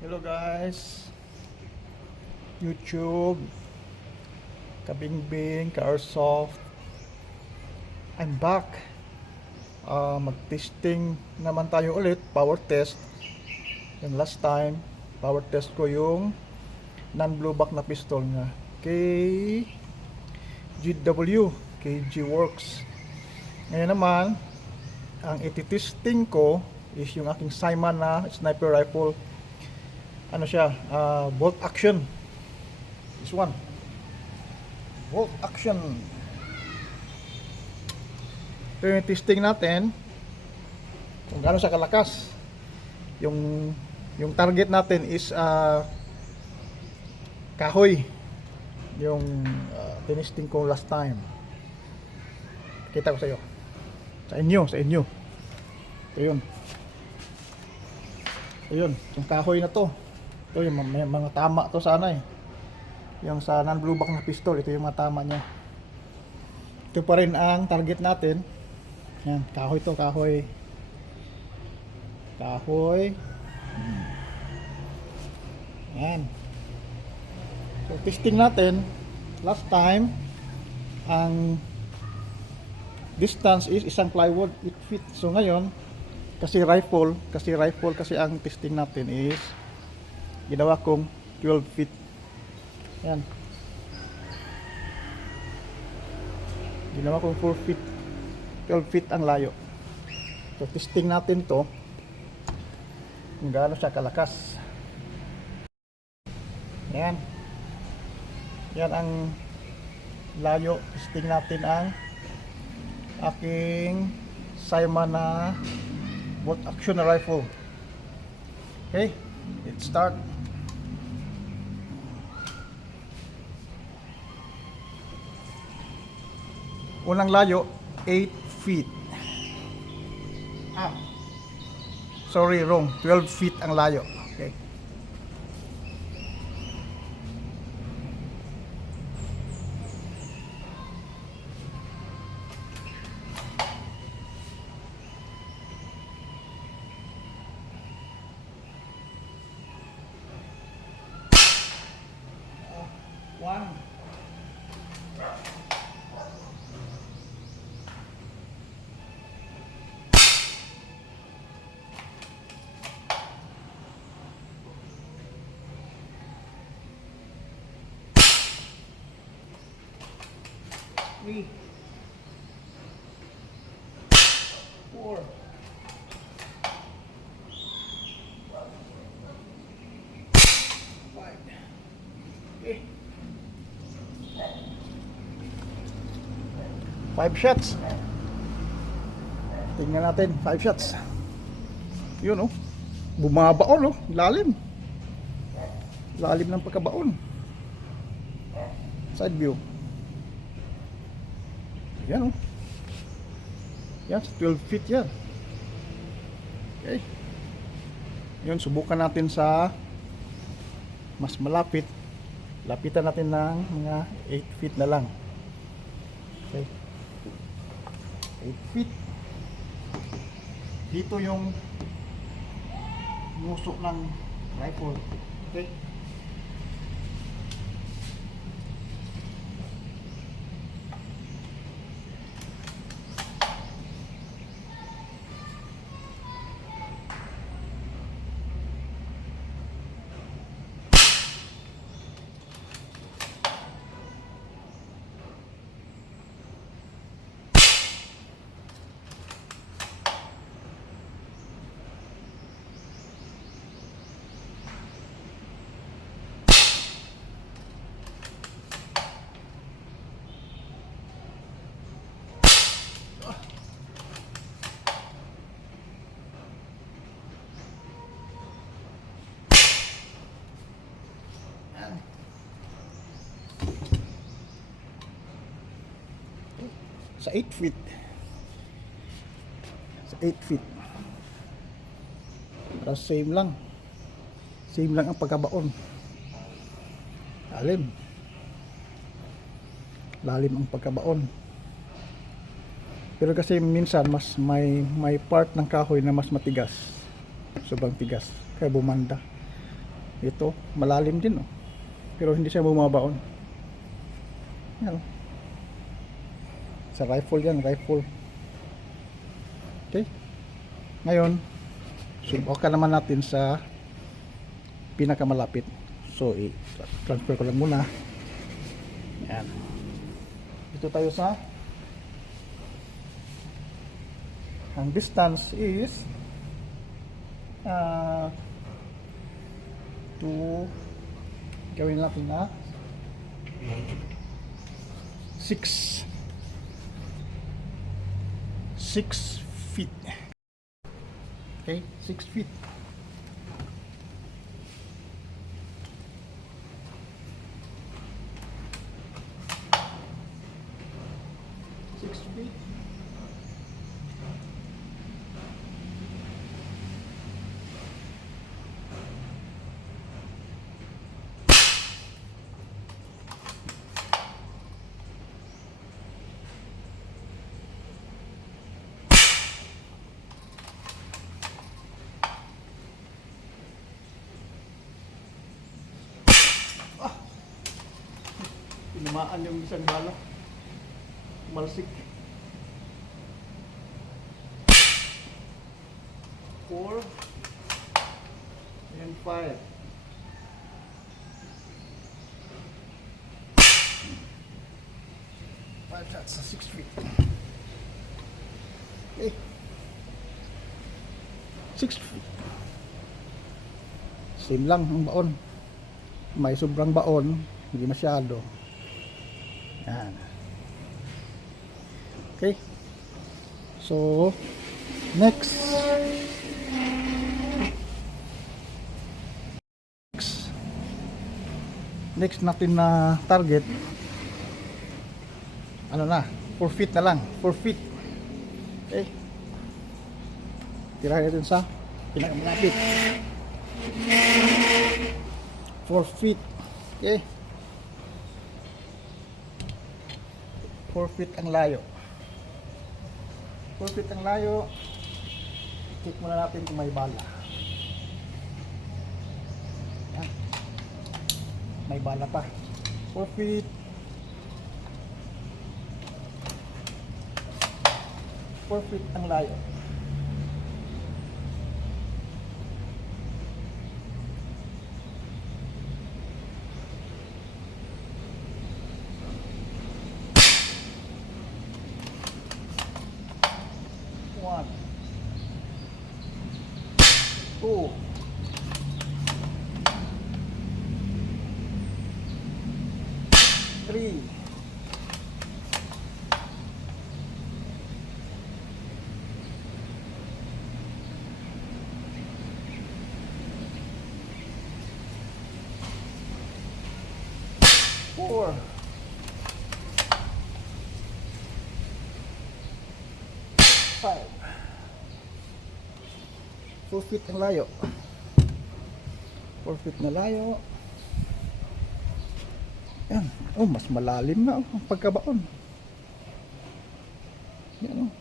Hello guys, YouTube, Kabingbing, Ka-Airsoft. I'm back. Mag-testing naman tayo ulit, power test. Yung last time, power test ko yung non-blowback na pistol nga kay GW, KG Works. Ngayon naman, ang iti-testing ko is yung aking Simon na sniper rifle. Ano siya, bolt action. This one, bolt action. Ito yung testing natin kung gaano siya kalakas. Yung target natin is kahoy, yung tinesting ko last time. Kita ko sa iyo, sa inyo ayun, yung kahoy na to. Ito yung mga tama to sana eh. Yung sa non-blueback na pistol, ito yung mga tama niya. Ito pa rin ang target natin. Yan, kahoy to, kahoy. Kahoy. Yan. So testing natin, last time, ang distance is isang plywood 8 feet. So ngayon, kasi rifle kasi ang testing natin is ginawa kong 12 feet. Yan. Ginawa kong 4 feet. 12 feet ang layo. So testing natin to kung gaano siya kalakas. Yan. Yan ang layo. Testing natin ang aking Simon na bolt action na rifle. Okay, let's start. Unang layo 8 feet. Sorry, wrong. 12 feet ang layo. Okay. One. 3, 4, 5. Okay. 5 shots. Tingnan natin, 5 shots. Yun oh. Bumabaon oh, lalim. Lalim ng pagkabaon. Side view. Yan oh. Yan, 12 feet yan. Okay. Yun, subukan natin sa mas malapit. Lapitan natin ng mga 8 feet na lang. Okay. 8 feet. Dito yung musok ng rifle. Okay. Sa 8 feet. Sa 8 feet. Para same lang. Same lang ang pagkabaon. Lalim. Lalim ang pagkabaon. Pero kasi minsan mas may part ng kahoy na mas matigas. Sobrang tigas. Kaya bumanda. Ito, malalim din, oh. Pero hindi siya bumabaon. Yan, oh. Sa rifle yan, rifle. Okay. Ngayon, subukan naman natin sa pinakamalapit. So, i-transfer ko lang muna. Yan. Dito tayo sa ang distance is gawin natin na 6 feet. Okay, 6 feet. Tinamaan yung isang bala. Malsik. 4 and 5. Five shots sa 6 feet. Okay. 6 feet. Same lang ang baon. May sobrang baon, hindi masyado. Yan. Okay. So, next natin na target, ano na, 4 feet na lang, 4 feet. Okay. Tirahin natin sa pinakamalapit. 4 feet. Okay. 4 feet ang layo. 4 feet ang layo. Check muna natin kung may bala. Yan. May bala pa. 4 feet. 4 feet ang layo. One, 2, 3, 4, 5. 4 feet ang layo. 4 feet na layo. Yan. Oh, mas malalim na, oh, ang pagkabaon. Yan, oh.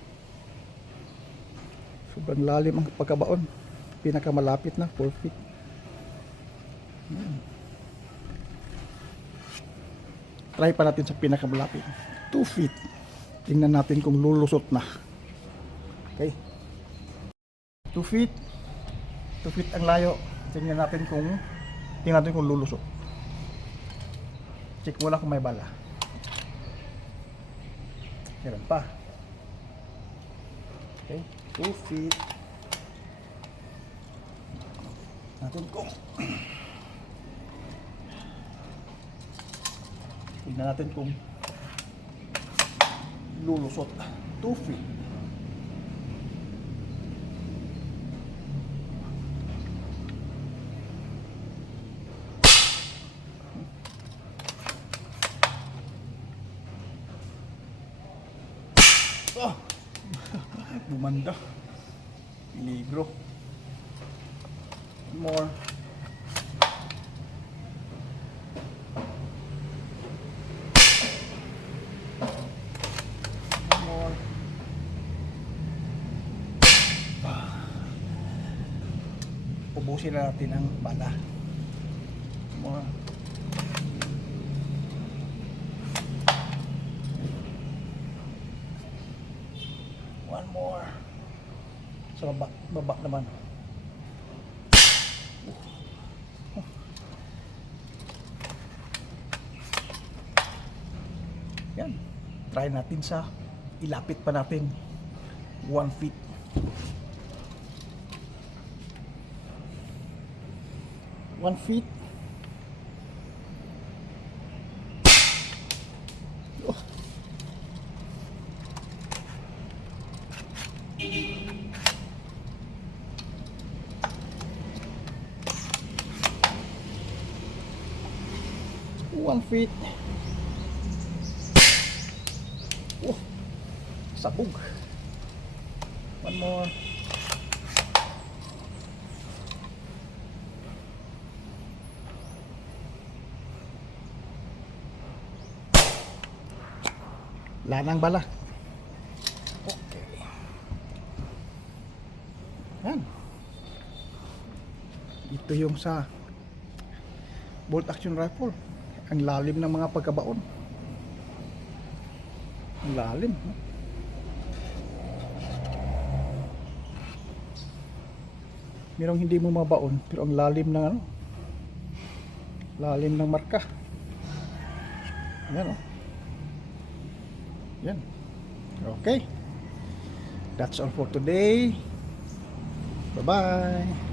Sobrang lalim ang pagkabaon. Pinakamalapit na 4 feet. Yan. Try pa natin sa pinakamalapit. 2 feet. Tingnan natin kung lulusot na. Okay. 2 feet. 2 feet ang layo. Tingnan natin kung lulusot. Check muna kung may bala. Meron pa. Okay. 2 feet. Natin kung tingnan natin kung lulusot. 2 feet. Oh! Bumanda. Peligro. More. More. Ubusin na natin ang bala. One more. Sa baba, baba naman. Yan. Try natin sa ilapit pa natin 1 feet. One feet. Oh. One feet. Oh, sabog. One more. Lanang bala. Okay. Yan. Ito yung sa bolt action rifle. Ang lalim ng mga pagkabaon. Ang lalim. Merong hindi mo mabaon, pero ang lalim ng ano? Lalim ng marka. Yan, oh. Yan. Okay. That's all for today. Bye-bye.